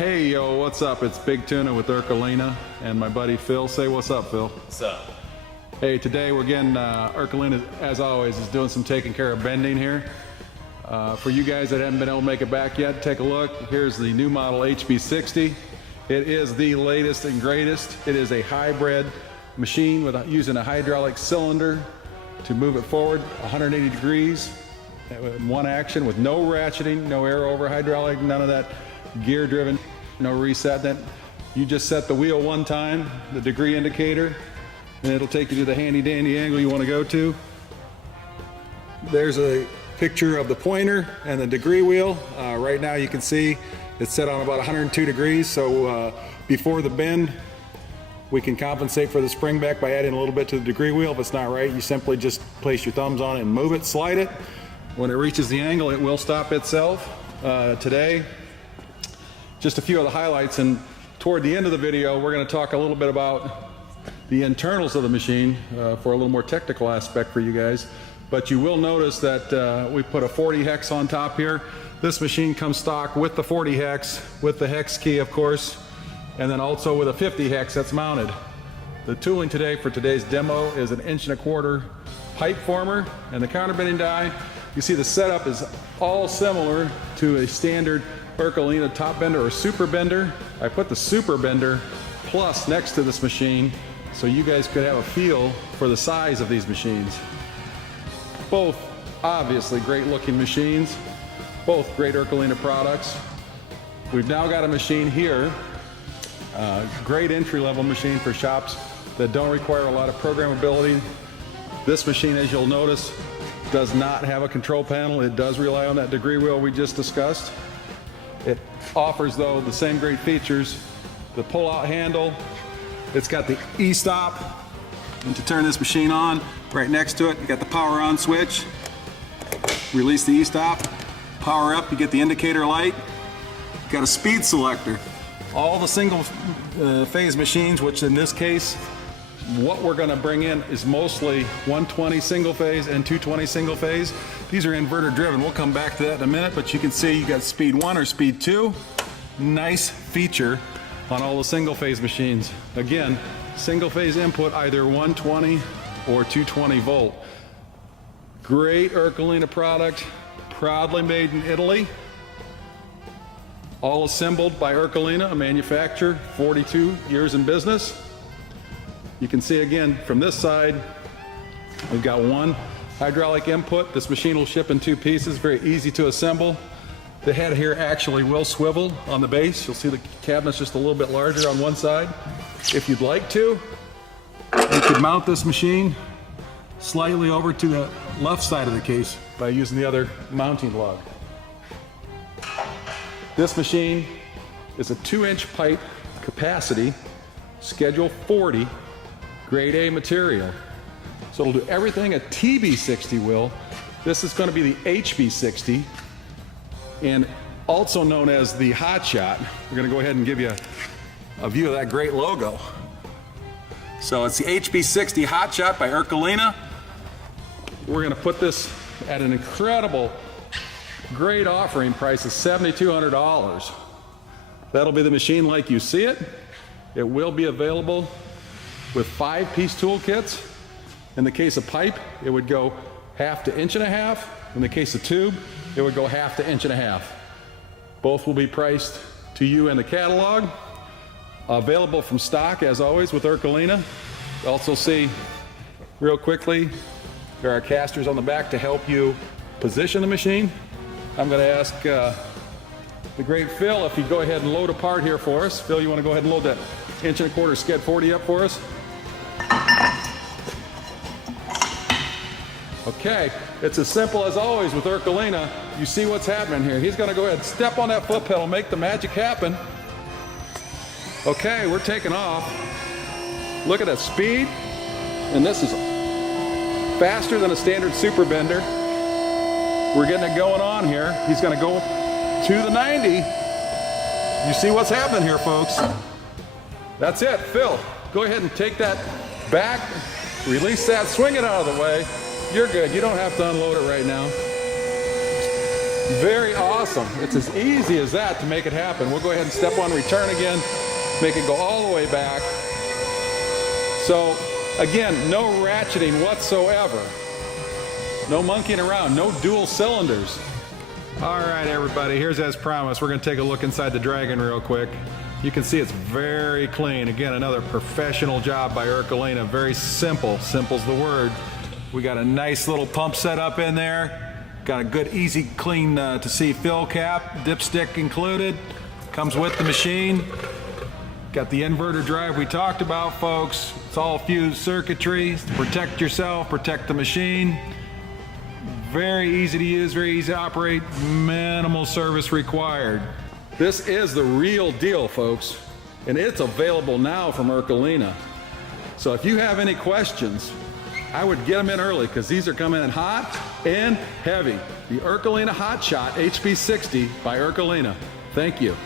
Hey, yo, what's up? It's Big Tuna with Ercolina and my buddy Phil. Say what's up, Phil. What's up? Hey, today we're getting, Ercolina, as always, is doing some taking care of bending here. For you guys that haven't been able to make it back yet, take a look. Here's the new model HB60. It is the latest and greatest. It is a hybrid machine using a hydraulic cylinder to move it forward 180 degrees in one action with no ratcheting, no air over hydraulic, none of that gear driven, no reset. That you just set the wheel one time, the degree indicator, and it'll take you to the handy dandy angle you want to go to. There's a picture of the pointer and the degree wheel. Right now you can see it's set on about 102 degrees, so before the bend we can compensate for the spring back by adding a little bit to the degree wheel. If it's not right, you simply just place your thumbs on it and move it, slide it. When it reaches the angle, it will stop itself. Today, just a few of the highlights, and toward the end of the video we're going to talk a little bit about the internals of the machine for a little more technical aspect for you guys. But you will notice that we put a 40 hex on top here. This machine comes stock with the 40 hex, with the hex key of course, and then also with a 50 hex that's mounted. The tooling today for today's demo is an 1.25 inch pipe former and the counterbending die. You see the setup is all similar to a standard Ercolina top bender or super bender. I put the super bender plus next to this machine so you guys could have a feel for the size of these machines. Both obviously great looking machines, both great Ercolina products. We've now got a machine here, a great entry-level machine for shops that don't require a lot of programmability. This machine, as you'll notice, does not have a control panel. It does rely on that degree wheel we just discussed. It offers, though, the same great features. The pull-out handle, it's got the e-stop, and to turn this machine on, right next to it, you got the power on switch. Release the e-stop, power up, you get the indicator light. You got a speed selector. All the single phase machines, which in this case, what we're going to bring in is mostly 120 single phase and 220 single phase. These are inverter driven. We'll come back to that in a minute, but you can see you got speed 1 or speed 2. Nice feature on all the single phase machines. Again, single phase input, either 120 or 220 volt. Great Ercolina product, proudly made in Italy. All assembled by Ercolina, a manufacturer, 42 years in business. You can see again from this side, we've got one hydraulic input. This machine will ship in 2 pieces, very easy to assemble. The head here actually will swivel on the base. You'll see the cabinet's just a little bit larger on one side. If you'd like to, you could mount this machine slightly over to the left side of the case by using the other mounting lug. This machine is a 2-inch pipe capacity, schedule 40, grade A material. So it'll do everything a TB60 will. This is going to be the HB60, and also known as the Hot Shot. We're going to go ahead and give you a view of that great logo. So it's the HB60 Hot Shot by Ercolina. We're going to put this at an incredible, great offering price of $7,200. That'll be the machine like you see it. It will be available with 5-piece toolkits. In the case of pipe, it would go 1/2 to 1.5 inches. In the case of tube, it would go 1/2 to 1.5 inches. Both will be priced to you in the catalog. Available from stock, as always, with Ercolina. Also see, real quickly, there are casters on the back to help you position the machine. I'm going to ask the great Phil if he'd go ahead and load a part here for us. Phil, you want to go ahead and load that 1.25 inch Sked 40 up for us? Okay, it's as simple as always with Ercolina. You see what's happening here. He's going to go ahead and step on that foot pedal, make the magic happen. Okay, we're taking off. Look at that speed. And this is faster than a standard super bender. We're getting it going on here. He's going to go to the 90. You see what's happening here, folks. That's it. Phil, go ahead and take that back, release that, swing it out of the way. You're good. You don't have to unload it right now. Very awesome. It's as easy as that to make it happen. We'll go ahead and step on return again, make it go all the way back. So again, no ratcheting whatsoever. No monkeying around, no dual cylinders. All right, everybody, here's as promised. We're gonna take a look inside the Dragon real quick. You can see it's very clean. Again, another professional job by Ercolina. Very simple, simple's the word. We got a nice little pump set up in there. Got a good, easy, clean to see fill cap, dipstick included. Comes with the machine. Got the inverter drive we talked about, folks. It's all fused circuitry to protect yourself, protect the machine. Very easy to use, very easy to operate, minimal service required. This is the real deal, folks, and it's available now from Ercolina. So if you have any questions, I would get them in early because these are coming in hot and heavy. The Ercolina Hot Shot HB60 by Ercolina. Thank you.